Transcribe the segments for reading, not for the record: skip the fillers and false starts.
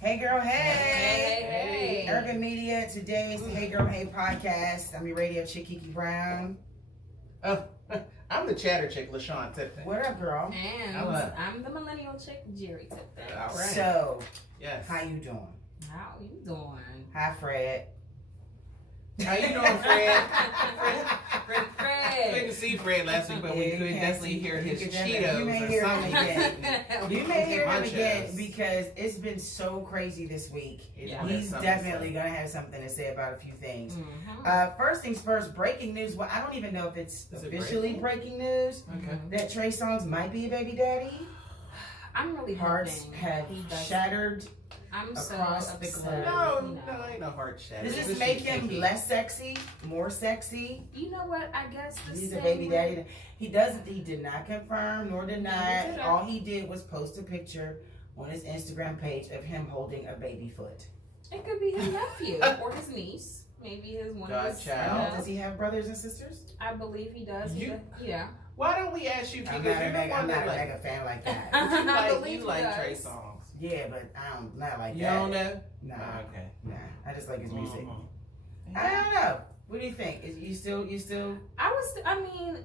Hey girl, hey. Hey. Urban Media, today's Hey Girl, Hey podcast. I'm your radio chick, Kiki Brown. Oh, I'm the chatter chick, LaShawn Tipton. What up, girl? And I'm the millennial chick, Jerry Tipton. All right. So, Yes. how you doing? How you doing? Hi, Fred. How you doing, Fred? Fred. We didn't see Fred last week, but we Yeah, could you can't definitely see- hear you his could Cheetos definitely- you may or hear him something. again. You may hear him Munchos. again because it's been so crazy this week. Yeah, He's something definitely to going to have something to say about a few things. Mhm. First things first, breaking news. Well, I don't even know if it's Is it officially breaking news say. Okay. that Trey Songz might be a baby daddy. I'm really Hearts hoping have he does. shattered. I'm so across the upset. globe. No, ain't no heart shatter. Does It this was make just him shaky. less sexy, more sexy? You know what? I guess the He's a same baby way- daddy. He doesn't. He did not confirm nor deny. didn't. All he did was post a picture on his Instagram page of him holding a baby foot. It could be his nephew or his niece. Maybe his one of his. Godchild. Does he have brothers and sisters? I believe he does. Yeah. Why don't we ask you, I'm because not a you're the mega, one I'm not that a like, mega fan like that. I you believe he like does. Trey Songz. Yeah, but I don't not like You that. don't know? Nah, Oh, okay. nah. I just like his music. Mhm. I don't know. What do you think? Is you still? I mean,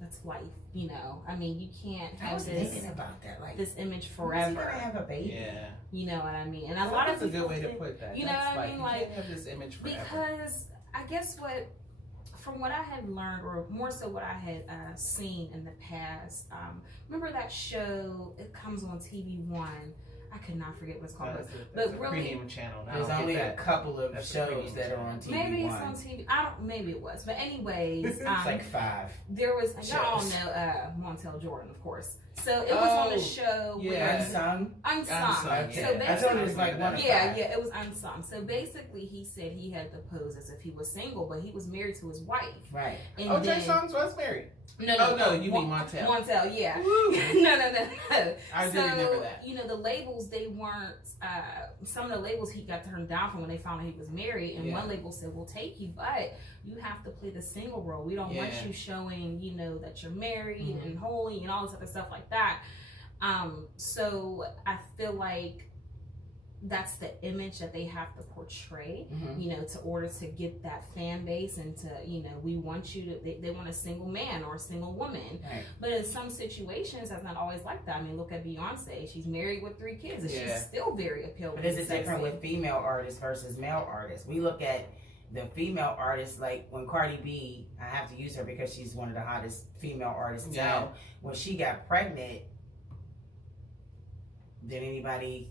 that's life, you know. I mean, you can't I have was this thinking about that. Like, this image Is he forever. gonna have a baby? Yeah. You know what I mean? And a Well, lot that's of a good people way to think- put that. You know That's what I mean? you Like, can't have this image forever. because I guess from what I had learned, or more so what I had seen in the past, remember that show? It comes on TV One. I could not forget what it's called. That's but a really- premium channel. Now, There's I don't only get a that. couple of That's a shows premium that are channel. on TV. Maybe it's One. on TV. I don't. Maybe it was. But anyways, It's like 5. there was. Y'all shows. know Montel Jordan, of course. So it was on a show yeah. where Unsung. unsung. Unsung, Okay. So I thought basically, it was like one of yeah, 5. it was unsung. So basically, he said he had to pose as if he was single, but he was married to his wife. Right. And Oh, Trey then, Songz was married. No, you mean Montel. Montel, yeah. Woo. no. I do So, remember that. you know, the labels, they weren't, some of the labels he got turned down from when they found out he was married. And Yeah. one label said, we'll take you, but you have to play the single role. We don't want Yeah. you showing, you know, that you're married Mhm. and holy and all this other stuff like that. So I feel like that's the image that they have to portray, Mhm. you know, to order to get that fan base and to, you know, we want you to, they want a single man or a single woman. Right. But in some situations, that's not always like that. I mean, look at Beyonce. She's married with 3 kids and Yeah. she's still very appealing. But is it and sexy. different with female artists versus male artists? We look at the female artists, like when Cardi B, I have to use her because she's one of the hottest female artists Yeah. now. When she got pregnant, did anybody,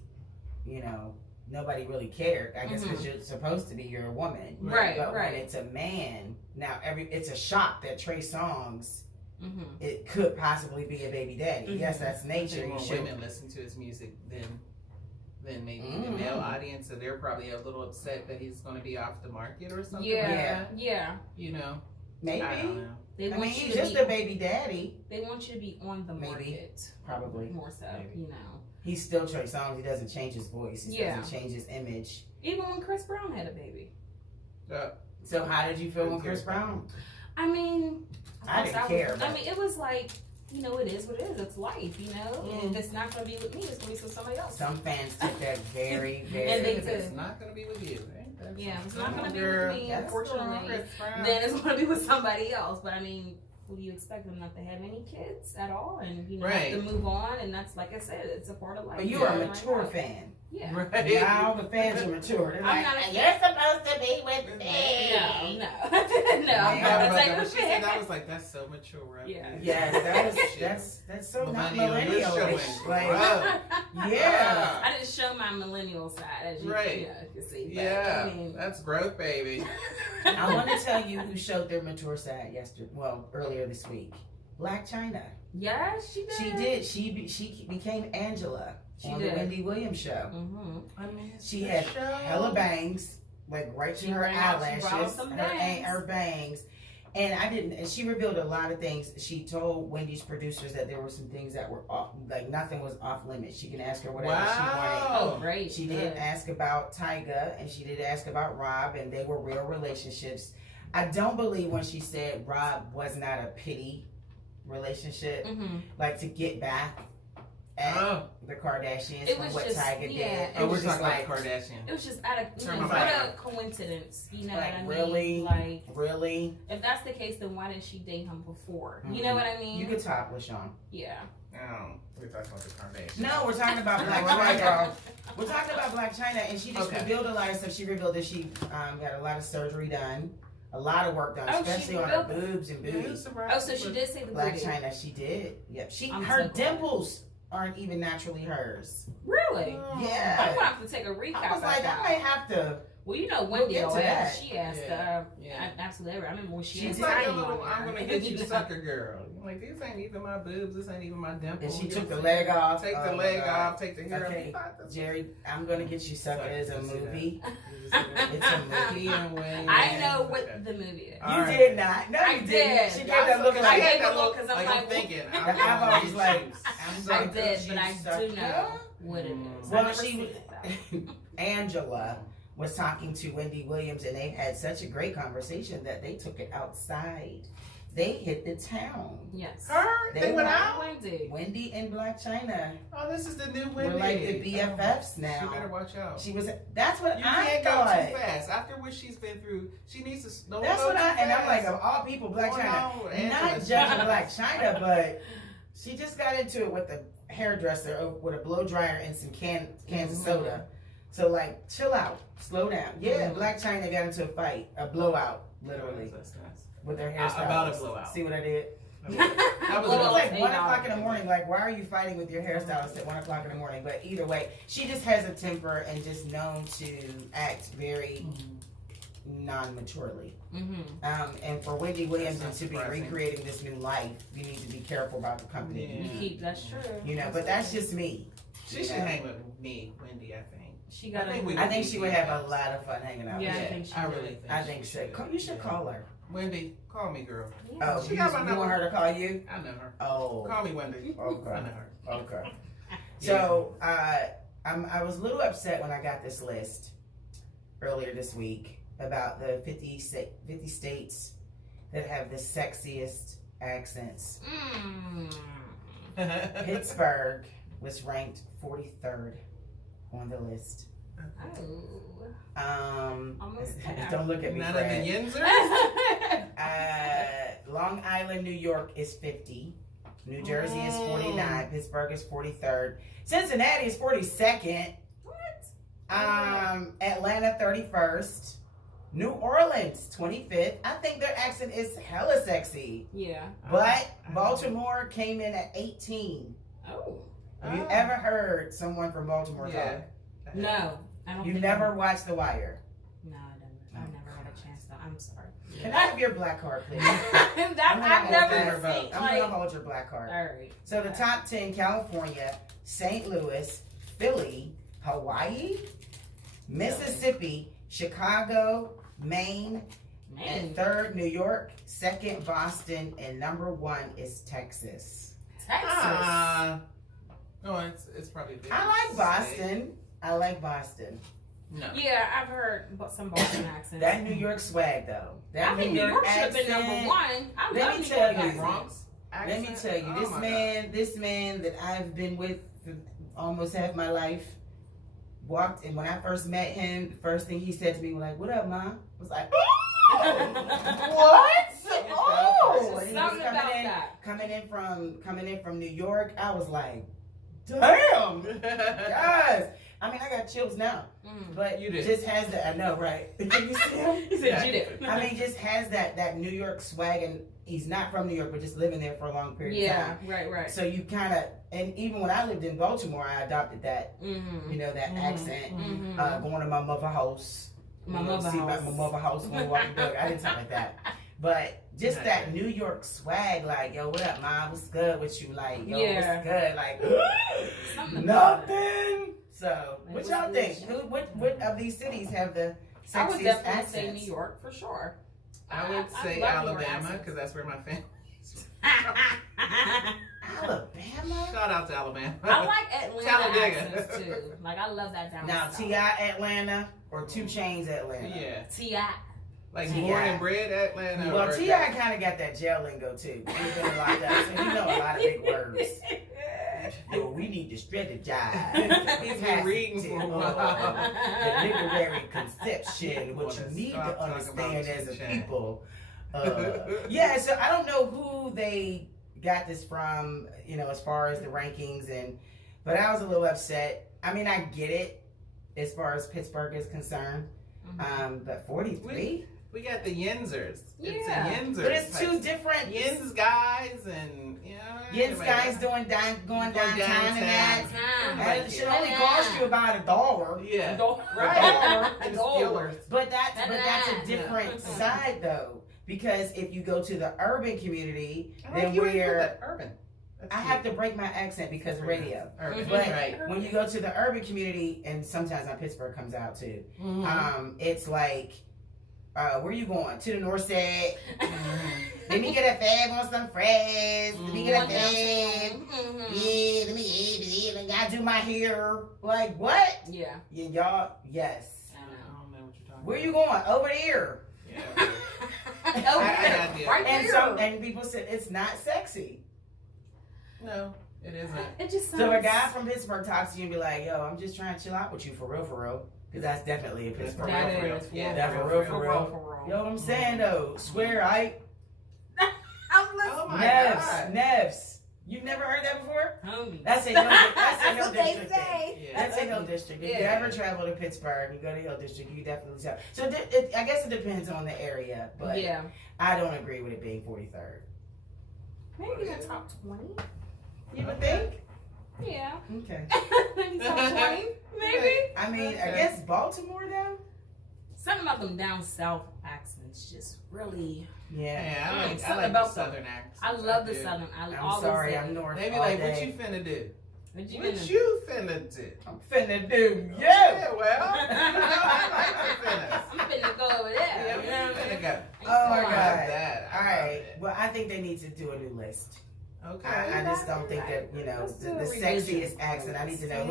you know, nobody really cared. I guess because you're supposed to be, you're a woman. Right, But right. when it's a man, now it's a shock that Trey Songz, Mm-hmm. it could possibly be a baby daddy. Mhm. Yes, that's I nature. think You more should. women listen to his music than maybe the Mm. male audience, so they're probably a little upset that he's going to be off the market or something. Yeah, like that. yeah. You know, Maybe. I don't know. They I want mean, you he's to just be, a baby daddy. they want you to be on the Maybe. market. Probably. More so, Maybe. you know. He's still Trey Songz. He doesn't change his voice. He Yeah. doesn't change his image. Even when Chris Brown had a baby. So how did you feel when Who Chris cares? Brown? I mean, of I course didn't care, I but- mean, it was like, you know, it is what it is. It's life, you know. Mm. And if it's not going to be with me, it's going to be with somebody else. Some fans took that very, very. And they If it's did. not going to be with you, ain't that Yeah, it's something? not going to be Girl, with me, that's unfortunately. Chris Brown. Then it's going to be with somebody else. But I mean, who do you expect them not to have any kids at all? And, you know, Right. have to move on. And that's, like I said, it's a part of life. But you are a Yeah. mature fan. Yeah. Right. Now the fans are mature. They're I'm like, not a- you're supposed to be with me. No, no. no, I'm Man, not the When type of she said that, I fan. was like, that's so mature. Yeah. Yes, that's so not millennial. Millennial. Like, Wow. yeah. I didn't show my millennial side, as you, Right. you know, you can see. But, Yeah, I mean, that's growth, baby. I want to tell you who showed their mature side earlier this week. Black China. yes, she did. She did. She became Angela She on did. the Wendy Williams show. Mm-hmm. I mean, She had hella bangs, like right to She her ran out, she eyelashes, brought some bangs. her bangs. And she revealed a lot of things. She told Wendy's producers that there were some things that were off, like nothing was off limits. She can ask her whatever she wanted. Oh, great. She Good. did ask about Tyga, and she did ask about Rob, and they were real relationships. I don't believe when she said Rob was not a pity relationship, Mm-hmm. like to get back. at the Kardashians It from was what just- Tyga yeah, did. it Oh, we're was talking just about like, the Kardashian. It was just out of Turn my what mic a off. coincidence. You know Like, what I mean? really? Like, really? if that's the case, then why didn't she date him before? You Mhm. know what I mean? You could top with Sean. Yeah. We're talking about the Kardashians. No, we're talking about Black China. We're talking about Black China, and she just Okay. revealed a lot of stuff. She revealed that she got a lot of surgery done, a lot of work done, Oh, she especially on her revealed that? boobs and booties. Oh, so she did say the Black booty. China, she did. Yep. I'm Her so glad. dimples aren't even naturally hers. Really? Yeah. I'm gonna have to take a recap. I was of like, that. I might have to. Well, you know, Wendy into always that. she asked. Yeah. Absolutely. I remember when she She's asked like a Tiny little, on I'm her. gonna get you sucker girl. I'm like, these ain't even my boobs, this ain't even my dimples. And she You took know the what I'm leg saying? off. Take Oh the my leg God. off, take the hair Okay. off. Jerry, I'm gonna get you sucker as a Sucker, movie. It's a movie. I know what the movie is. All You right. did not. No, I you did. didn't. She gave I that look forgot. like. I gave a look 'cause I'm like, like, I'm thinking. The eyeball was like, I'm I sorry. did, but I sucker? do know what it is. Well, I've never she seen was- it, though. Angela was talking to Wendy Williams, and they had such a great conversation that they took it outside. They hit the town. Yes. Her? They went out? Wendy. Wendy and Black China Oh, this is the new were Wendy. like the BFFs She now. better watch out. She was. That's what You I can't go thought. too fast. After what she's been through, she needs to don't That's go what too I. And I'm fast. like, of all people, Black Going China. on, Angela. Not judging Black China, but she just got into it with the hairdresser with a blow dryer and some cans of soda. So like, chill out, slow down. Yeah, Mhm. Black China got into a fight, a blowout, literally, That's nice. with their hairstylist. About a blowout. See what I did? That was Well, it was like a- 1 o'clock in the morning. Like, why are you fighting with your hairstylist at 1 o'clock in the morning? But either way, she just has a temper and just known to act very non-maturely. Mm-hmm. And for Wendy Williams That's to be surprising. recreating this new life, you need to be careful about the company. Yeah. You keep that's true. You know, but that's just me. She should hang with me, Wendy, I think. She got. I think we- I think she would have a lot of fun hanging out. Yeah, with I you. think she. I did. really think I think so. You should call her. Wendy, call me, girl. Yeah. Oh, She you, got my you number. want her to call you? I know her. Oh, Call me, Wendy. I okay, know her. okay. So, I was a little upset when I got this list earlier this week about the 50 states that have the sexiest accents. Mm. Pittsburgh was ranked 43rd on the list. Oh. Almost there. Don't look at me, None of the Fred. Yinzers? Long Island, New York is 50. New Jersey is 49. Pittsburgh is 43rd. Cincinnati is 42nd. What? Atlanta 31st. New Orleans 25th. I think their accent is hella sexy. Yeah. But Baltimore came in at 18. Oh. Have you ever heard someone from Baltimore Yeah. talk? No, I don't. You think never watched The Wire. No, I didn't. I've never had a chance to. I'm sorry. Can I have your black card, please? That I've never seen. I'm Like, gonna hold your black card. all right. So the top 10: California, St. Louis, Philly, Hawaii, Mississippi, Chicago, Maine, Man. and third New York, second Boston, and number 1 is Texas. Texas. No, it's probably big. I like Boston. I like Boston. No. Yeah, I've heard some Boston accents. That New York swag, though. That I think New York should have been number accent. one. I Let love me New tell York you, accents. Bronx Let me accent? tell you, Oh this my man that I've been with for almost half my life, walked, and when I first met him, the first thing he said to me was like, "What up, Mom?" I was like, "What? Oh!" There's And he was something about that. coming in from New York. I was like, "Damn, God. guys!" I mean, I got chills now, Mm. but You did. just has that. I know, right? Can you see him? He said Yeah. you did. I mean, just has that New York swag, and he's not from New York, but just living there for a long period of Yeah, time. right. So you kind of, and even when I lived in Baltimore, I adopted that, Mm-hmm. you know, that accent. Mm-hmm. Going to my mother house, My you know, mother see house. my mother house when we walking dog. I didn't talk like that, but just that New York swag, like, yo, what up, Mom? What's good with you? Like, yo, Yeah. what's good? Like, Something about nothing. So, Like, what what's y'all good? think? What of these cities have the I would sexiest definitely accents? say New York for sure. I would say love New York Alabama accents. because that's where my family is. Alabama. Shout out to Alabama. I like Atlanta Talladega. accents too. Like I love that down Now, south. T.I. Atlanta or 2 Chainz Atlanta? Yeah. T.I. Like T.I. born and bred Atlanta. Well, or T.I. kind of got that jail lingo too. He's been locked up, so he know a lot of big words. Yo, we need to strategize. He's been reading for a while. The literary conception, what you Wanna need stop to talking understand about as a chit-chat. people. Yeah, so I don't know who they got this from, as far as the rankings, but I was a little upset. I mean, I get it as far as Pittsburgh is concerned, but 43? We got the Yinzers. It's Yeah. a Yinzer. But it's two different Yinz guys and Yinz guys going downtown and that. Time. It should only cost you about $1. Yeah. Right. And $1. Steelers. But that's Yeah. a different side though, because if you go to the urban community, I then like you when you put we're that urban. That's I cute. have to break my accent because of radio. Urban. Mhm. But Right. when you go to the urban community, and sometimes on Pittsburgh comes out too, Mhm. it's like, where you going? To the north side? Mhm. Let me get a fab on some fries. Let me get a fab. Mhm. Yeah, let me I do my hair. Like what? Yeah. Yeah, y'all. Yes. I I know. don't know what you're talking Where you going? Over there. about. Yeah. Oh, I got you. right And there. and people said it's not sexy. No, it isn't. It just So a sounds- guy from Pittsburgh talks to you and be like, "Yo, I'm just trying to chill out with you for real." Because that's definitely a Pittsburgh. That For real. is. Yeah, That's for real, real. for real. You know what I'm saying though? Swear, I'm listening. Oh my Nevs, God. Nevs. You've never heard that before? Homie. That's a Hill, that's a That's Hill what they District thing. say. Yeah. That's a Hill District. If you Yeah. ever travel to Pittsburgh, you go to Hill District, you definitely tell. So I guess it depends on the area, but Yeah. I don't agree with it being 43rd. Maybe in the top 20. You would think? Yeah. Okay. Maybe top 20. Maybe. I mean, Okay. against Baltimore though? Something about them down south accents just really. Yeah. Yeah, I like Something the about southern accent. I love the do. southern. I I'm always sorry, say, I'm north. They be all like, day. what you finna do? What you What been? you finna do? I'm finna do you. Yeah, well, I like the finna. I'm finna go over there. Yeah, you know where what you I mean? finna go? Oh my I God. love that. All right. Well, I think they need to do a new list. Okay. I just don't think that Let's the do a sexiest revision. accent. I need to know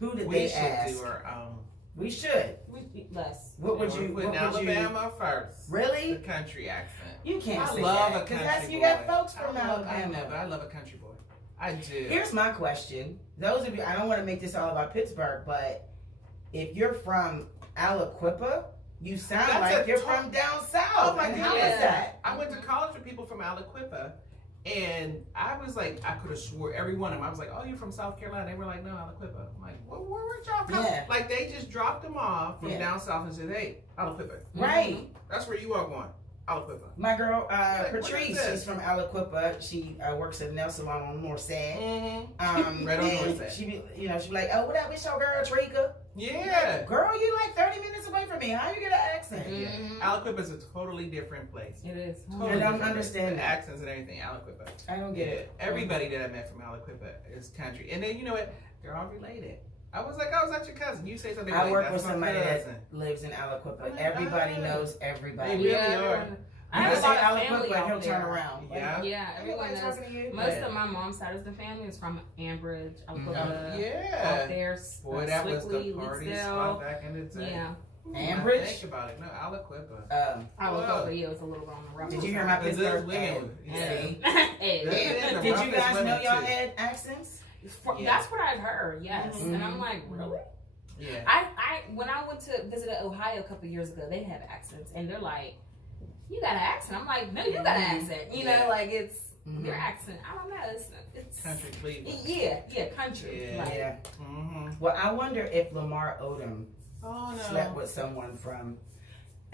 who did we they should ask. do our own. We should. Less. What would you? Put What would Alabama first. The Really? country accent. You can't I say love that a because country you boy. got folks from I Alabama. know, but I love a country boy. I do. Here's my question. Those of you, I don't want to make this all about Pittsburgh, but if you're from Aliquippa, you sound That's like a you're to- from down south. Oh my and how goodness. is that? I went to college with people from Aliquippa, and I was like, I could have swore every one of them. I was like, oh, you're from South Carolina? They were like, no, Aliquippa. I'm like, well, where y'all from? Yeah. Like, they just dropped them off from Yeah. down south and said, hey, Aliquippa. Right. That's where you are going. Aliquippa. My girl, Like, what is Patrice, this? she's from Aliquippa. She works at Nail Salon on North Side. Mm-hmm. Right on and North Side. she be, she be like, oh, what up, it's your girl, Trika. Yeah. Girl, you like 30 minutes away from me. How you get an accent? Yeah. Mhm. Aliquippa is a totally different place. It is. Totally I don't different place. understand The that. accents and everything. Aliquippa. I don't get it. Everybody that I met from Aliquippa is country. And then, you know what? They're all related. I was like, oh, is that your cousin? You say something I like, work that's with my somebody cousin. that lives in Aliquippa. Oh, Everybody yeah. knows They everybody. really Yeah, are. everyone- I You have a say lot of family Aliquippa, out he'll turn there. around. Yeah. Yeah, everyone Everybody knows. talking to you? Most Yeah. of my mom's side of the family is from Ambridge, Aliquippa, Oh, out yeah. there. Boy, that was Slickley, the party Leetsdale. spot back in the day. Yeah, Ambridge? Think about it. No, Aliquippa. Aliquippa. Yeah, it was a little on the rough. Did you hear my Because Pittsburgh? those women- See? Hey. Yeah. Did you roughest guys know women, y'all too. had accents? Yeah. That's what I've heard. Yes, Mhm. and I'm like, really? Yeah. I when I went to visit Ohio a couple years ago, they have accents, and they're like, "You got an accent." I'm like, "No, you got an accent." You Yeah. know, like it's Mhm. your accent. I don't know. It's Country Cleveland. yeah, country. Yeah. Like, Yeah. Mm-hmm. Well, I wonder if Lamar Odom Oh, no. slept with someone from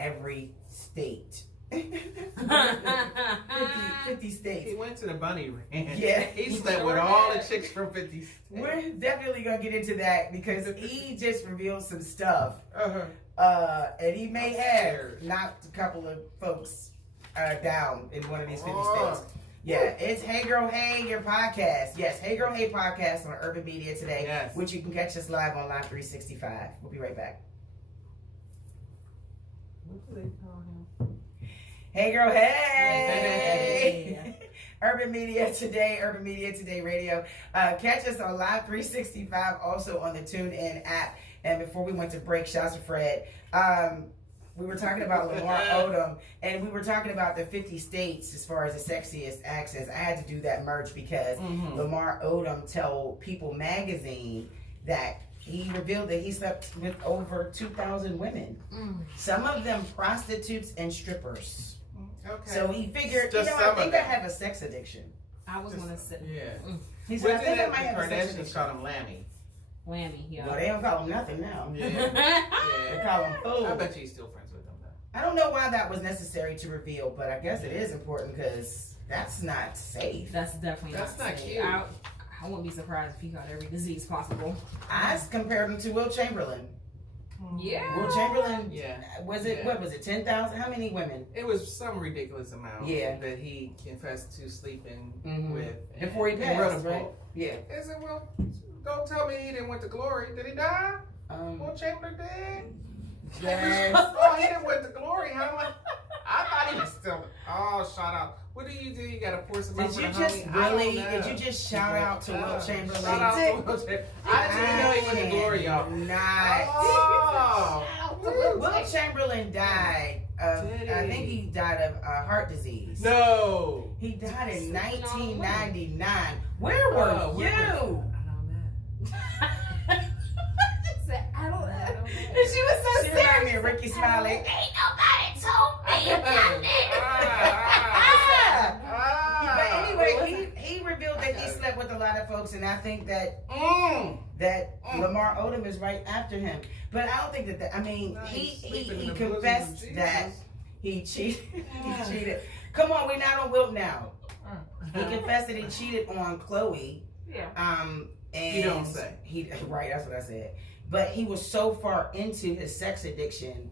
every state. 50 He states. went to the bunny ranch. Yeah. He slept sure with all the did. chicks from 50 states. We're definitely gonna get into that because he just revealed some stuff. Uh-huh. And he may I'm have scared. knocked a couple of folks down in one of these 50 Oh. states. Yeah, it's Hey Girl Hey, your podcast. Yes, Hey Girl Hey podcast on Urban Media today, Yes. which you can catch us live on Live 365. We'll be right back. What do they call him? Hey Girl Hey! Hey. Urban Media Today Radio. Catch us on Live 365, also on the TuneIn app. And before we went to break, shouts to Fred. we were talking about Lamar Odom, and we were talking about the 50 states as far as the sexiest accents. I had to do that merch because Lamar Odom told People magazine that he revealed that he slept with over 2,000 women. Some of them prostitutes and strippers. Okay. So he figured, Just I some think of I them. have a sex addiction. I was gonna say Yeah. He said, I Within think I that, might have a sex Kardashians addiction. call him Lammy. Whammy, No, yeah. they don't call him nothing now. Yeah. They Yeah. call him fool. I bet you he's still friends with them though. I don't know why that was necessary to reveal, but I guess it is important because that's not safe. That's definitely That's not safe. cute. I wouldn't be surprised if he got every disease possible. I compared him to Will Chamberlain. Yeah. Will Chamberlain, Yeah. was it, Yeah. what was it, 10,000? How many women? It was some ridiculous amount Yeah. that he confessed to sleeping Mhm. with. Before he and wrote a passed, right? book. Yeah. Is it, well, don't tell me he didn't went to glory. Did he die? Will Chamberlain did? Yes. Oh, he didn't went to glory. How much? I thought he was still. Oh, shout out. What do? You gotta pour some Did over you the just homie? I don't really, know. did you just shout out to Will Chamberlain? Shout out to Will Chamberlain. I didn't even know he went to glory, y'all. Not. Oh. Will Chamberlain died of, Did I he? think he died of heart disease. No. He died in Sleeping on 1999. Where were Oh, you? I don't know. She said, I don't know. I don't know. She was so She serious. reminded Me of Ricky Smiley. Ain't nobody told me But anyway, he revealed that he slept with a lot of folks, and I think that Lamar Odom is right after him. But I don't think that I mean, No, he he's sleeping in the confessed bosom of that Jesus. he cheated. He cheated. Come on, we're not on Wilt now. He confessed that he cheated on Chloe. Yeah. And You don't say. He right. That's what I said. But he was so far into his sex addiction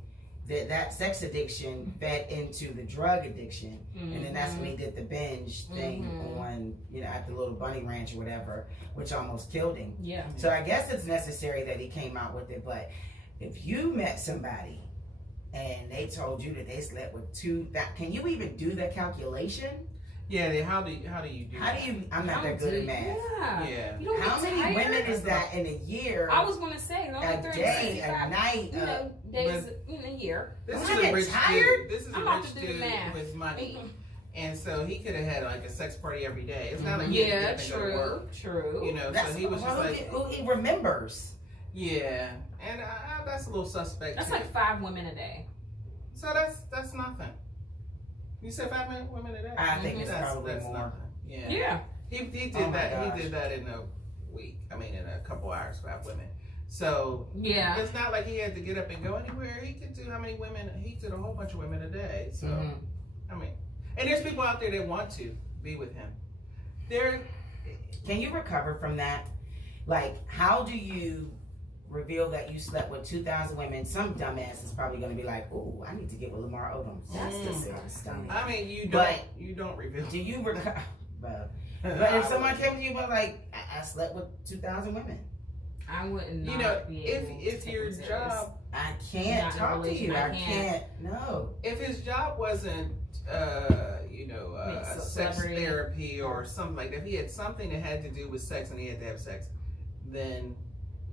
that sex addiction fed into the drug addiction, and then that's when he did the binge thing on at the little bunny ranch or whatever, which almost killed him. Yeah. So I guess it's necessary that he came out with it. But if you met somebody and they told you that they slept with can you even do that calculation? Yeah. How do you do How that? do you? I'm not that good at math. Yeah. Yeah. You don't How get many tired? women is that in a year? I was gonna say no, a day, a night. days in a year. This Don't is you a get rich tired? dude. This is I'm a about rich to do the dude math. with money. And so he could have had like a sex party every day. It's not like he Yeah, had to go to work. true. You know, That's so he was just like, who he remembers. yeah. And that's a little suspect. That's too. like 5 women a day. So that's nothing. You said 5 women a day? I think it's probably that's more. nothing. Yeah. Yeah. He did Oh my that. gosh. He did that in a week. I mean, in a couple hours, 5 women. So Yeah. it's not like he had to get up and go anywhere. He could do how many women? He did a whole bunch of women a day. So I mean, and there's people out there that want to be with him. Can you recover from that? Like, how do you reveal that you slept with 2,000 women? Some dumbass is probably going to be like, "Ooh, I need to get with Lamar Odom." That's the sickest stomach. I mean, you But- don't reveal. Do you recover? But if someone came to you but like, I slept with 2,000 women, I wouldn't. You not know, be able to if take your him serious. job, I can't Not in a talk to you. relation, I I can't. No. if his job wasn't, Like sex celebrity. therapy or something like that, if he had something that had to do with sex and he had to have sex, then,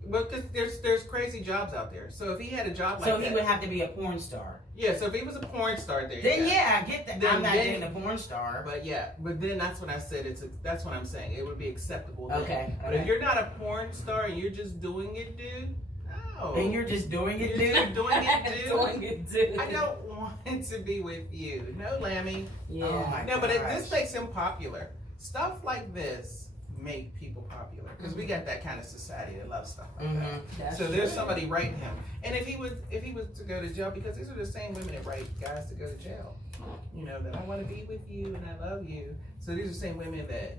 well, because there's crazy jobs out there. So if he had a job like So that, he would have to be a porn star. yeah. So if he was a porn star, there. Then you go. yeah, I get that. Then- I'm not then- getting a porn star. But then that's when I said that's what I'm saying. It would be acceptable. Then. Okay. But if you're not a porn star and you're just doing it, dude, no. And you're just doing it, You're just dude. doing it, dude. Doing it, dude. I don't want to be with you. No, Lammy. Yeah. Oh my No, but this gosh. makes him popular. Stuff like this make people popular because we got that kind of society that loves stuff like that. Mhm. That's So there's true. somebody writing him, and if he was to go to jail, because these are the same women that write guys to go to jail. You know that I want to be with you and I love you. So these are the same women that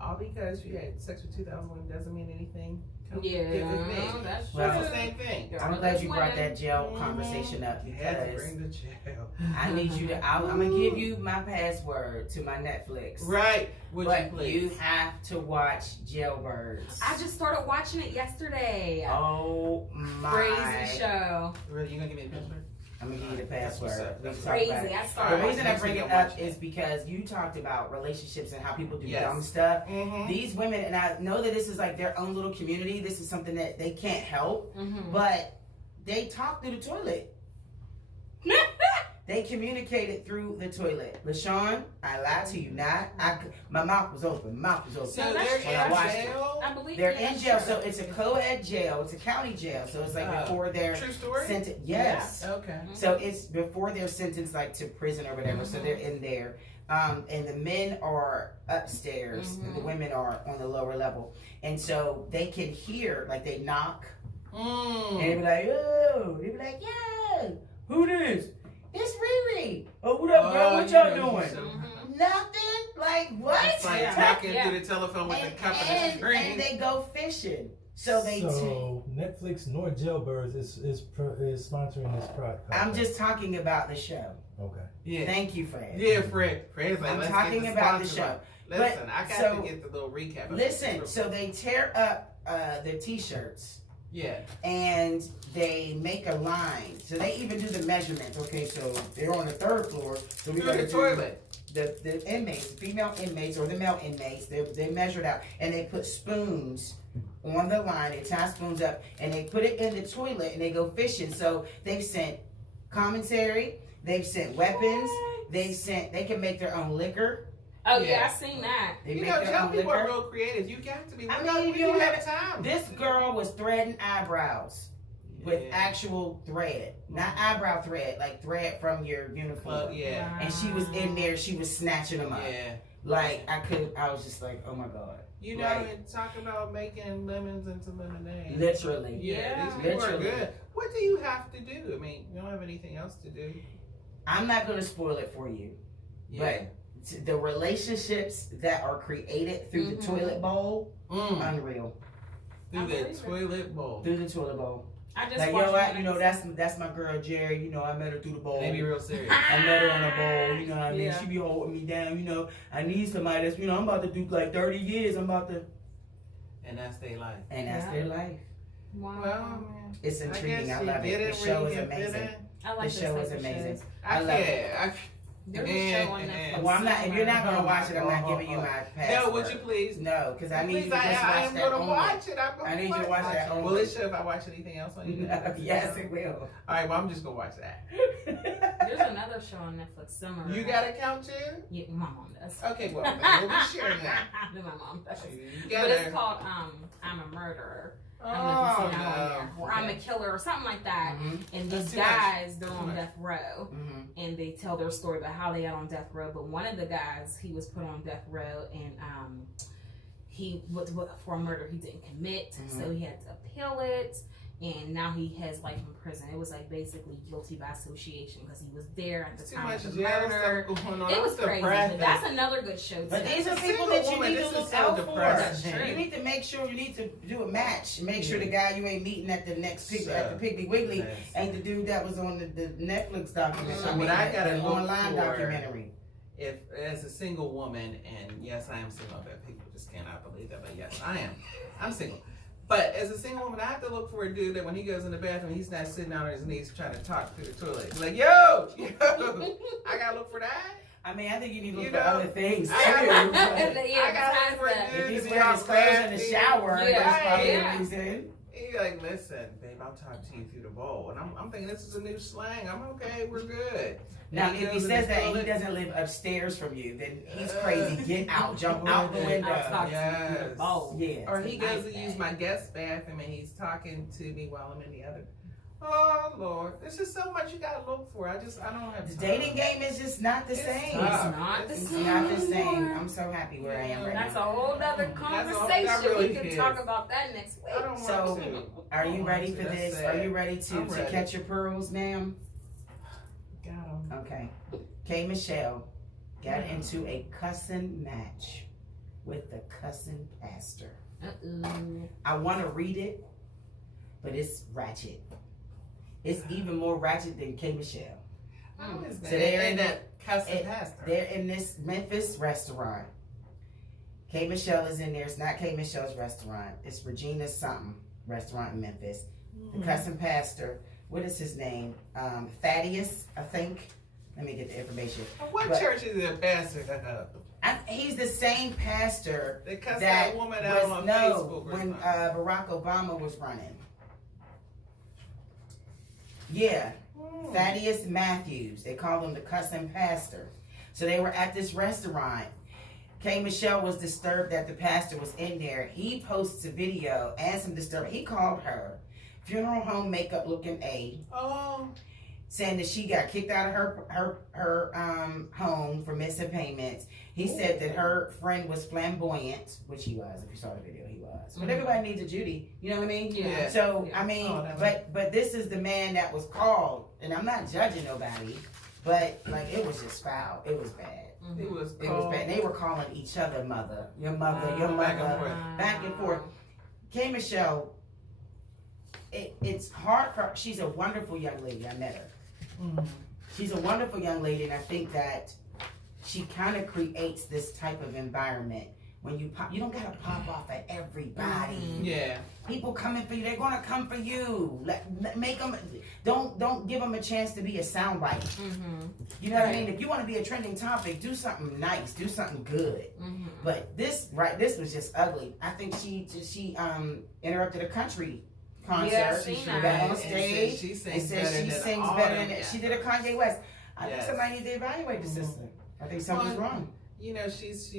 all because you had sex with 2,000 women doesn't mean anything. Come get with me. Yeah, that's true. Well, It's the same thing. There I'm are glad those you brought women. that jail Mhm. conversation up You had to because bring the jail. I need you to. I'm gonna give you my password to my Netflix. Right. Would But you please? you have to watch Jailbirds. I just started watching it yesterday. Oh my! Crazy show. Really, you gonna give me the password? I'm gonna give you the That's what's password. up. We can That's talk Crazy. about it. I All started. The reason I next bring week it I'll up watch is because you talked about relationships and how people do Yes. dumb stuff. Mm-hmm. These women, and I know that this is like their own little community. This is something that they can't help, Mm-hmm. but they talk through the toilet. They communicated through the toilet. LaShawn, I lied to you not. My mouth was open. So No, they're that's when I in watched it. jail. I believe They're yeah, in jail, sure. so it's a co-ed jail. It's a county jail, so it's like before they're True story. sentenced. Yes. Okay. So it's before they're sentenced, like to prison or whatever. So they're in there, and the men are upstairs, and the women are on the lower level, and so they can hear, like they knock, and they be like, "Oh," they be like, "Yeah, who this? It's Riri. Oh, what up, bro? What y'all doing? Nothing. Like what? It's like Yeah. talking Yeah. through the telephone with the cup and the and screen. they go fishing. So they. Netflix nor Jailbirds is sponsoring this product. I'm just talking about the show. Okay. Yeah. Thank you, Fred. Yeah, Fred's like, I'm let's talking get about the sponsor show. line. Listen, But, I got so, to get the little recap. of Listen, this. so they tear up their t-shirts Yeah. and they make a line. So they even do the measurements. Okay, so they're on the 3rd floor. So we Through gotta the do toilet. the inmates, the female inmates or the male inmates, they measure it out and they put spoons on the line. They tie spoons up and they put it in the toilet and they go fishing. So they've sent commissary, they've sent weapons, they can make their own liquor. Oh Yeah. yeah, I seen that. They You make know, their jail own people are liquor. real creative. You got to be. I When mean, do you you have have time? This girl was threading eyebrows with Yeah. actual thread, not eyebrow thread, like thread from your uniform. Yeah. And she was in there, she was snatching them up. Yeah. Like I was just like, oh my god. You know, Right. and talk about making lemons into lemonade. Literally. Yeah, these Yeah. people Literally. are good. What do you have to do? I mean, you don't have anything else to do. I'm not gonna spoil it for you, Yeah. but the relationships that are created through the toilet bowl, unreal. Through I the believe it. toilet bowl. Through the toilet bowl. I just Like, watched what? one You know, episode. that's my girl Jerry. You know, I met her through the bowl. They be real serious. I met her on a bowl, you know what I mean? Yeah. She be holding me down, you know. I need somebody that's, you know, I'm about to do like 30 years. I'm about to. And that's their life. And that's Yeah. their life. Wow. Well, man, It's intriguing. I you love did it. The where show you is can fit amazing. in. I like The this show type is of amazing. shows. I love it. can't. There's a show on Netflix. Well, I'm not. If you're not gonna somewhere. watch it, I'm not giving you my password. No, would you please? No, because I need you Please, to just watch I am that gonna only. watch it. I'm gonna I need you to watch that only. Will it show if I watch anything else on you? Yes, it will. All right, well, I'm just gonna watch that. There's another show on Netflix, Summer. You got an account too? Yeah, my mom does. Okay, well, we'll be sharing that. My mom does. You But got it's it. called I'm a Murderer. Oh, I don't know if you've seen that on there. no. Or I'm a Killer or something like that. Mhm, And That's these too much. guys, they're Too on much. death row. mhm. And they tell their story about how they got on death row. But one of the guys, he was put on death row and he was for a murder he didn't commit. So he had to appeal it. And now he has life in prison. It was like basically guilty by association because he was there at the It's too time much of the jail murder. stuff going on. It was I'm crazy. surprised But that- that's another good show too. But these are As a people single that you woman, need this to is look so out for. depressing. That's true. You need to make sure you need to do a match. Make sure the guy you ain't meeting at the next at the Piggly Wiggly Yes. ain't the dude that was on the Netflix documentary. So what I gotta the look online for- documentary. If as a single woman, and yes, I am single, that people just cannot believe that, but yes, I am. I'm single. But as a single woman, I have to look for a dude that when he goes in the bathroom, he's not sitting down on his knees trying to talk through the toilet. He's like, yo, I gotta look for that. I mean, I think you need to look You for know, other things too. I Yeah, I gotta look for a besides dude If to he's be wearing all his clothes in the classy. shower, Yeah, that's probably yeah. what he's in. He's like, listen, babe, I'll talk to you through the bowl. And I'm thinking this is a new slang. I'm okay, we're good. Now, And if he goes in says the that and he toilet. doesn't live upstairs from you, then he's crazy. Get out, jump out the window. I'll talk to you through the Yes. bowl. Yeah. Or he goes Nice to use bag. my guest bathroom and he's talking to me while I'm in the other. Oh Lord, there's just so much you gotta look for. I don't have The time. dating game is just not the It's same. tough. It's not the It's same. not the same. anymore. I'm so happy where I am right That's a now. whole other That's a- that conversation. really We can is. talk about that next week. I don't So, want to. Are I you don't ready want for to. this? That's Are sad. you ready to I'm ready. catch your pearls, ma'am? Got 'em. Okay. K. Michelle got into a cussing match with the cussing pastor. Uh-oh. I want to read it, but it's ratchet. It's even more ratchet than K. Michelle. How is that? So they're in And that cussing it- pastor. They're in this Memphis restaurant. K. Michelle is in there. It's not K. Michelle's restaurant. It's Regina something restaurant in Memphis. The cussing pastor. What is his name? Thaddeus, I think. Let me get the information. What But- church is the pastor? He's the same pastor They cussed that that woman out was on no Facebook or when something. Barack Obama was running. Yeah, Hmm. Thaddeus Matthews. They call him the cussing pastor. So they were at this restaurant. K. Michelle was disturbed that the pastor was in there. He posts a video and some disturbance. He called her funeral home makeup looking A, Oh. saying that she got kicked out of her home for missing payments. He said that her friend was flamboyant, which he was. If you saw the video, he was. But everybody needs a Judy. You know what I mean? Yeah. So Yeah. I mean, Oh, that but this is the man that was called, and I'm not judging nobody, but like it was just foul. It was bad. It was It was called. bad. They were calling each other mother, your mother, Oh, your back and mother, forth. back and forth. K. Michelle, it's hard for. She's a wonderful young lady. I met her. Mhm. She's a wonderful young lady, and I think that she kind of creates this type of environment. When you pop, you don't gotta pop off at everybody. Yeah. People coming for you. They're gonna come for you. Make them. Don't give them a chance to be a soundbite. Mm-hmm. You know what I mean? If you want to be a trending topic, do something nice. Do something good. Mm-hmm. But this was just ugly. I think she interrupted a country concert. Yeah, She seen sure that. Got on did. stage. She and sings said better she than sings all better them. than she did a Kanye West. I think Yes. somebody need to evaluate the system. I think something's Well, wrong. You know, she's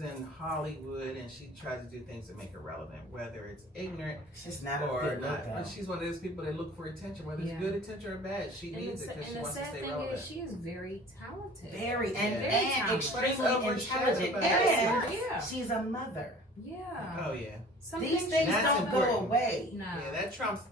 in Hollywood, and she tries to do things to make her relevant, whether it's ignorant It's just not a or good look, not. though. But she's one of those people that look for attention, whether it's Yeah. good attention or bad. She And needs the, it because she and the wants to sad stay thing relevant. is, she is very talented. Very and, Yeah. Very and talented. extremely But it's overshadowed intelligent. by And that. Yeah. she's a mother. Yeah. Oh yeah, Some These things things That's don't go important. away. No. yeah.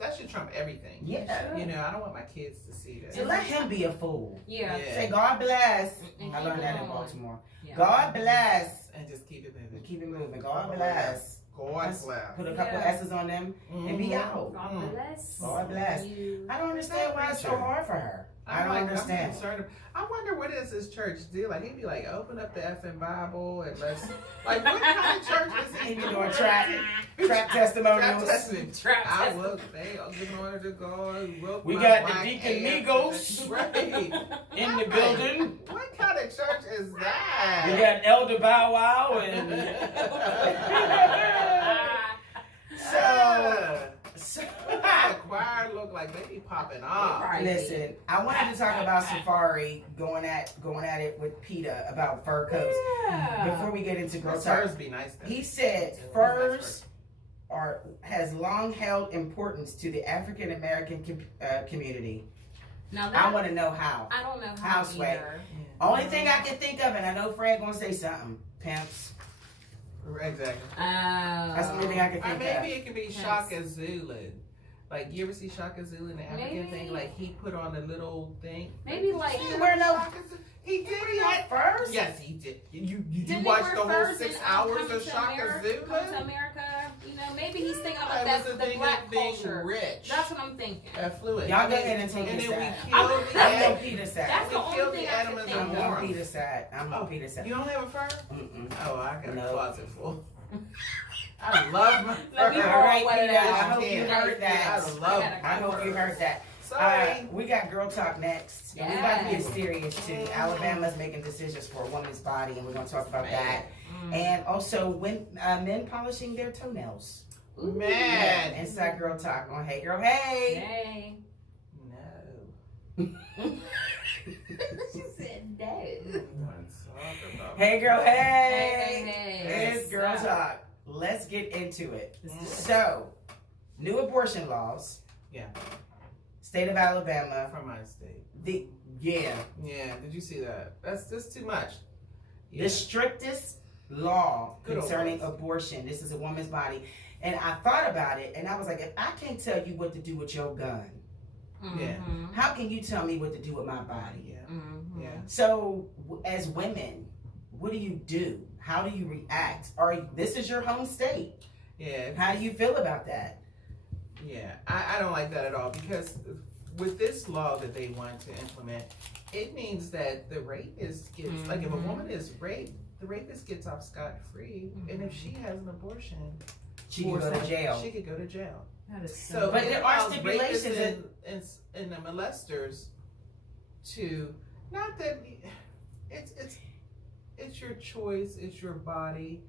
That should trump everything. Yeah. You know, I don't want my kids to see that. So let him be a fool. Yeah. Yeah. Say God bless. And I keep learned that in going. Baltimore. Yeah. God bless. And just keep it moving. Keep it moving. God bless. God bless. Put a couple Yeah. S's on them and be Mhm. out. God bless. God bless. You. I don't understand why it's so hard for her. I don't I'm understand. concerned. I wonder what does this church do? Like he'd be like, open up the effing Bible and let's like what kind of church is he? He be doing trap testimonials. Trap I test. will they give honor to God. Woke We my got the black Deacon ass. Migos Right. in the building. What kind of church is that? We got Elder Bow Wow and so the choir look like they be popping off. Right. listen, I wanted to talk about Safari going at it with PETA about fur coats. Yeah. Before we get into girl Those talk, furs be nice though. he said furs has long held importance to the African American community. Now I that want to know how. I don't know how House swag. either. Only thing I can think of, and I know Fred gonna say something. Pimps. Exactly. That's the only thing I can Or think maybe of. it could be Yes. Shaka Zulu. Like you ever see Shaka Zulu in the African Maybe. thing? Like he put on a little thing. Maybe like He wear no- Shaka Zulu? He did. He Not had. furs. Yes, he did. You Didn't he watched wear the whole furs 6 in, hours Coming of to Shaka America, Zulu? Coming to America, you know, maybe he's thinking about It that, was a the thing black of being culture. rich. That's what I'm thinking. Fluid. Y'all go ahead and take And his then we side. killed the I'm on animals. Peter's That's side. the We only killed thing the I can animals think I'm and of. on warm. Peter's side. I'm on Peter's side. You don't have a fur? Mm-mm. Oh, I got No. a closet full. I love my Let me fur. borrow All right, one of Peter, those. I hope you Yeah. heard that. I love I hope you heard that. Sorry. We got girl talk next. And we're about to get serious too. Alabama's making decisions for a woman's body, and we're going to talk about that. And also, when men polishing their toenails. Ooh. Man. Inside girl talk on Hey Girl Hey. Hey. No. She said no. Let's talk about Hey Girl Hey. Hey. It's girl talk. Let's get into it. Let's do it. So, new abortion laws. Yeah. State of Alabama. from my state. Yeah. Did you see that? That's just too much. The strictest law Good old concerning boys. abortion. This is a woman's body. And I thought about it, and I was like, if I can't tell you what to do with your gun, Yeah. how can you tell me what to do with my body? Yeah. Yeah. So, as women, what do you do? How do you react? This is your home state. Yeah. How do you feel about that? Yeah. I don't like that at all because with this law that they want to implement, it means that the rapist gets like if a woman is raped, the rapist gets off scot free, and if she has an abortion, She can go to jail. She could go to jail. That is So, But it there are allows stipulations rapists and the molesters to not that it's your choice, it's your body,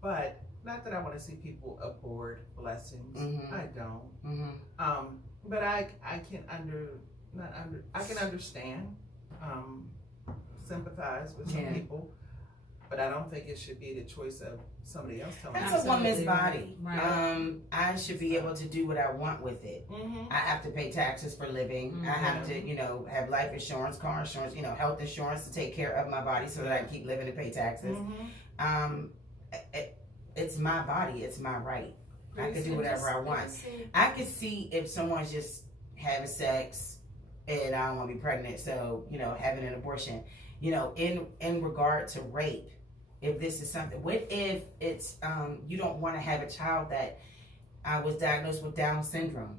but not that I want to see people abort blessings. Mhm. I don't. Mm-hmm. But I can I can understand, sympathize with some Yeah. people, but I don't think it should be the choice of somebody else telling me. That's a woman's Absolutely. body. Right. I should be able to do what I want with it. Mm-hmm. I have to pay taxes for living. I have to, have life insurance, car insurance, health insurance to take care of my body so that I can keep living and pay taxes. Mm-hmm. It's my body. It's my right. I can do And whatever I want. just- I could see if someone's just having sex and I don't want to be pregnant, so having an abortion. In regard to rape, if this is something, what if it's you don't want to have a child that was diagnosed with Down syndrome?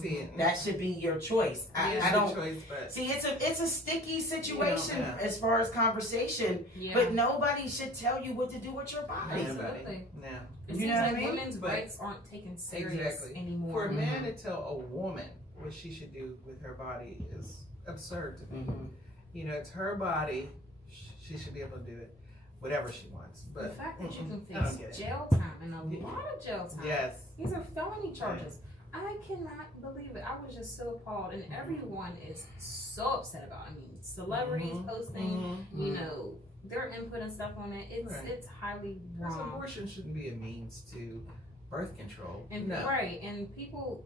See, That should be your choice. it's I your don't choice, but see. It's a sticky situation Yeah. as far as conversation, Yeah. but nobody should tell you what to do with your body. Absolutely. now It You seems know what I like mean? women's But- rights aren't taken serious Exactly. anymore. for a man to tell a woman what she should do with her body is absurd to me. Mhm. It's her body. She should be able to do it, whatever she wants. The But fact that you can I don't face get it. jail time and a Yeah. lot of jail time. yes, These are felony charges. I cannot believe it. I was just so appalled, and everyone is so upset about it. I mean, celebrities Mhm. posting, Mhm. their input and stuff on it. It's Right. it's highly Because wrong. abortion shouldn't be a means to birth control. And no. right, and people,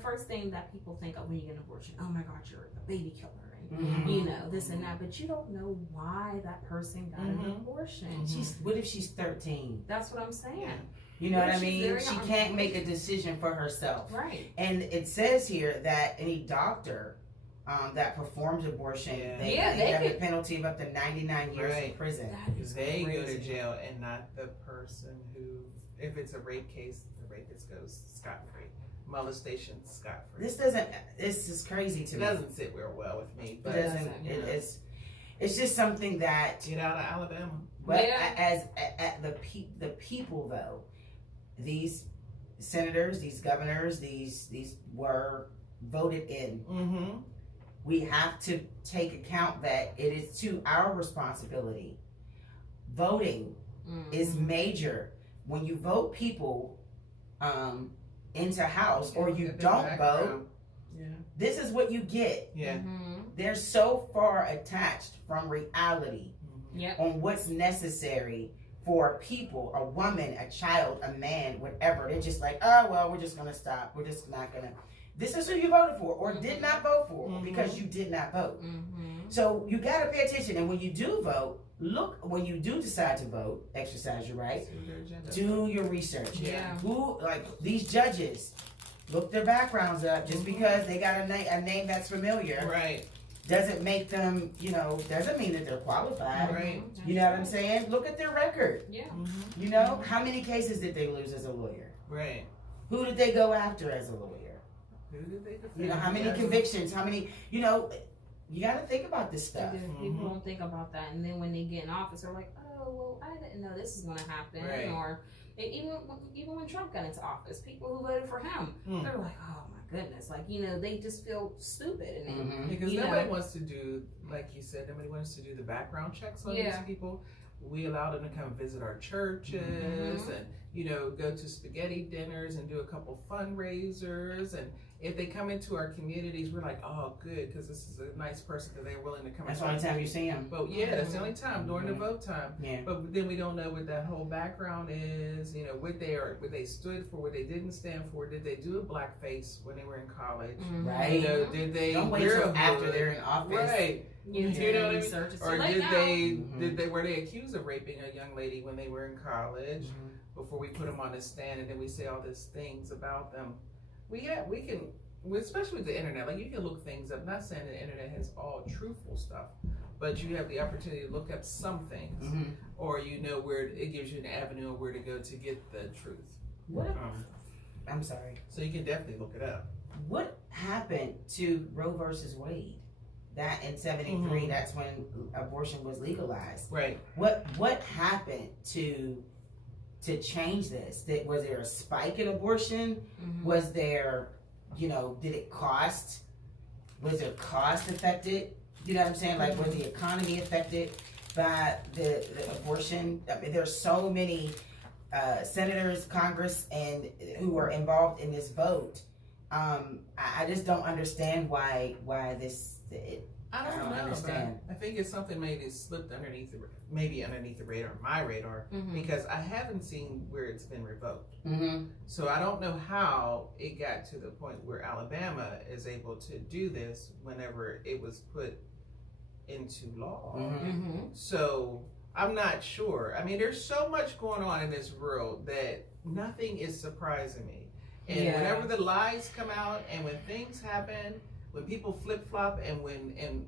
first thing that people think of when you get an abortion, oh my God, you're a baby killer, and Mhm. this and that. But you don't know why that person got an Mhm. abortion. Mhm. What if she's 13? That's what I'm saying. Yeah. You know What what I if she's mean? very She young? can't make a decision for herself. Right. And it says here that any doctor that performs abortion, Yeah. they they have a could- penalty of up to 99 years in Right. prison. That is They go to crazy. jail and not the person who, if it's a rape case, the rapist goes scot-free. Molestation, scot-free. This is crazy to It me. doesn't sit real well with me, It but doesn't. you know, It's just something that. get out of Alabama. But Yeah. as the people though, these senators, these governors, these were voted in. Mm-hmm. We have to take account that it is to our responsibility. Voting is major. When you vote people into house or you don't vote, Yeah. this is what you get. Yeah. They're so far attached from reality Yep. on what's necessary for people, a woman, a child, a man, whatever. They're just like, oh, well, we're just going to stop. We're just not going to. This is who you voted for or did not vote for because you did not vote. So you got to pay attention. And when you do vote, when you do decide to vote, exercise your right, See their agenda. do your research. Yeah. Who, like these judges, look their backgrounds up. Just because they got a name that's familiar Right. doesn't make them, doesn't mean that they're qualified. Right. You know what I'm saying? Look at their record. Yeah. Mm-hmm. How many cases did they lose as a lawyer? Right. Who did they go after as a lawyer? Who did they defend? How many Yes. convictions? How many, you got to think about this stuff. People don't think about that, and then when they get in office, they're like, "Oh, well, I didn't know this is going to happen." Right. Or even when Trump got into office, people who voted for him, Mm. they're like, "Oh my goodness!" Like they just feel stupid, and Mhm. Because you nobody know. wants to do, like you said, nobody wants to do the background checks on Yeah. these people. We allow them to come visit our churches and, go to spaghetti dinners and do a couple fundraisers. And if they come into our communities, we're like, oh, good, because this is a nice person that they're willing to come. That's and the only talk time to you see them. But yeah, that's the only time during the vote time. Yeah. But then we don't know what that whole background is, what they stood for, what they didn't stand for. Did they do a blackface when they were in college? Right. Did they Don't wait wear till a after hood? they're in office. Right. You You do know what I mean? research. It's Or too late did now. they were they accused of raping a young lady when they were in college before we put them on the stand and then we say all these things about them? We can, especially with the internet, like you can look things up. Not saying the internet has all truthful stuff, but you have the opportunity to look up some things, Mhm. or where it gives you an avenue of where to go to get the truth. What? I'm sorry. So you can definitely look it up. What happened to Roe versus Wade? That in '73, that's when abortion was legalized. Right. What happened to change this? Was there a spike in abortion? Was there, did it cost? Was there cost affected? You know what I'm saying? Like, was the economy affected by the abortion? I mean, there's so many senators, Congress, and who are involved in this vote. I just don't understand why this. I don't know. understand. But I think it's something maybe slipped underneath the radar, my radar, Mhm. because I haven't seen where it's been revoked. Mm-hmm. So I don't know how it got to the point where Alabama is able to do this whenever it was put into law. Mm-hmm. Mhm. So I'm not sure. I mean, there's so much going on in this world that nothing is surprising me. And Yeah. whenever the lies come out and when things happen, when people flip flop and when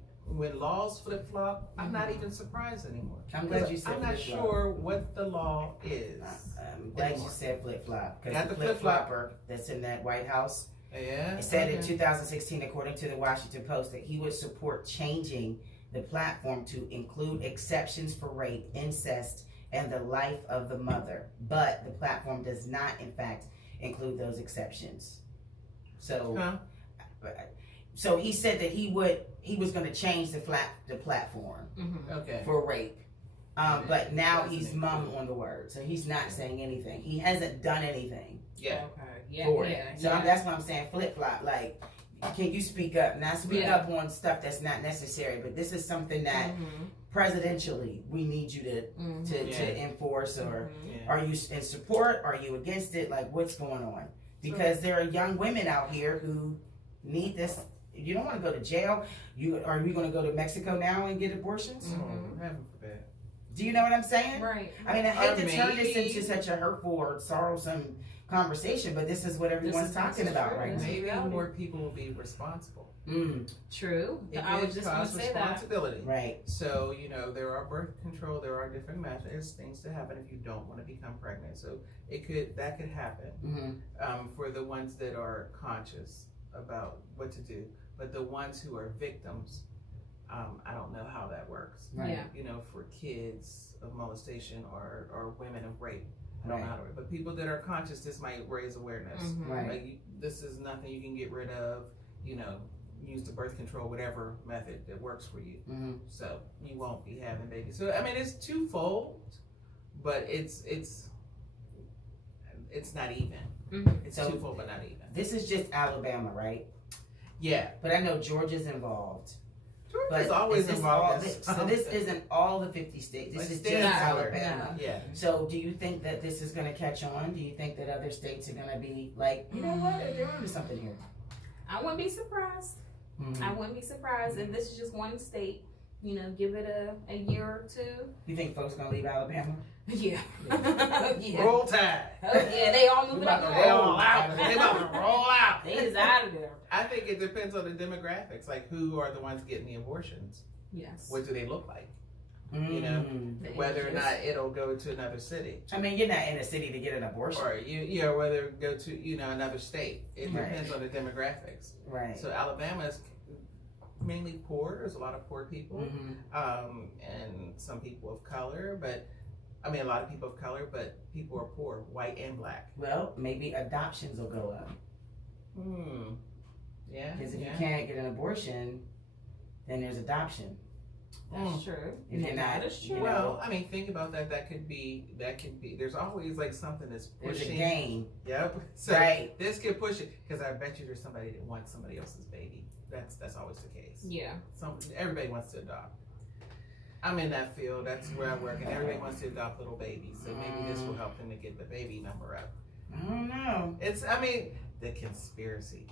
laws flip flop, I'm not even surprised anymore. I'm glad you said I'm not flip-flop. sure what the law is. I'm glad you anymore. said flip flop because Got the the flip flip-flop. flopper that's in that White House. Yeah. It said in Okay. 2016, according to the Washington Post, that he would support changing the platform to include exceptions for rape, incest, and the life of the mother. But the platform does not, in fact, include those exceptions. So, Huh? so he said that he was going to change the platform Mhm. Okay. for rape. But now Doesn't he's include. mum on the word, so he's not saying anything. He hasn't done anything Yeah. Okay. Yeah. for Yeah. it. So that's why I'm saying flip flop. Like, can you speak up? Not speak Yeah. up on stuff that's not necessary, but this is something that Mhm. presidentially we need you to Mhm. to enforce. Or Yeah. are you in support? Are you against it? Like, what's going on? Because there are young women out here who need this. You don't want to go to jail. Are we going to go to Mexico now and get abortions? Mhm. Oh, heaven forbid. Do you know what I'm saying? Right. I mean, I hate to turn this maybe- into such a hurtful or sorrowsome conversation, but this is what everyone's is- talking this is about true. right This now. is Maybe reality. more people will be responsible. True. It I was could just going to cause say that. responsibility. Right. So, there are birth control, there are different methods, things to happen if you don't want to become pregnant. So that could happen Mm-hmm. for the ones that are conscious about what to do. But the ones who are victims, I don't know how that works. Right. Yeah. For kids of molestation or women of rape. I don't know Right. how to, but people that are conscious, this might raise awareness. Mhm. Right. Like, this is nothing you can get rid of, use the birth control, whatever method that works for you. Mm-hmm. So you won't be having babies. So, I mean, it's twofold, but it's not even. Mhm. It's So- twofold, but not even. This is just Alabama, right? Yeah. But I know Georgia's involved. Georgia's But always is this involved. all in so something. this isn't all the 50 states. This Like is states just are- Alabama. Yeah. So do you think that this is going to catch on? Do you think that other states are going to be like, you know what, they're onto something here? I wouldn't be surprised. Mhm. I wouldn't be surprised if this is just one state. Give it a year or two. You think folks going to leave Alabama? Yeah. yeah. Roll Tide. Oh, yeah, they all moving up about to They roll. all out. They about to roll out. They is out of there. I think it depends on the demographics. Like, who are the ones getting the abortions? Yes. What do they look like? Mm. The Whether or ages. not it'll go to another city. I mean, you're not in a city to get an abortion. Or whether it go to another state. It Right. depends on the demographics. Right. So Alabama is mainly poor. There's a lot of poor people, Mhm. and some people of color. But I mean, a lot of people of color, but people are poor, white and black. Well, maybe adoptions will go up. Yeah. Because if yeah. you can't get an abortion, then there's adoption. That's true. If you're not, that is you true. know, Well, I mean, think about that. That could be. There's always like something that's There's a pushing. game. Yep. So Right. this could push it because I bet you there's somebody that wants somebody else's baby. That's always the case. Yeah. Everybody wants to adopt. I'm in that field. That's where I work, and everybody wants to adopt little babies. So maybe this will help them to get the baby number up. I don't know. The conspiracy.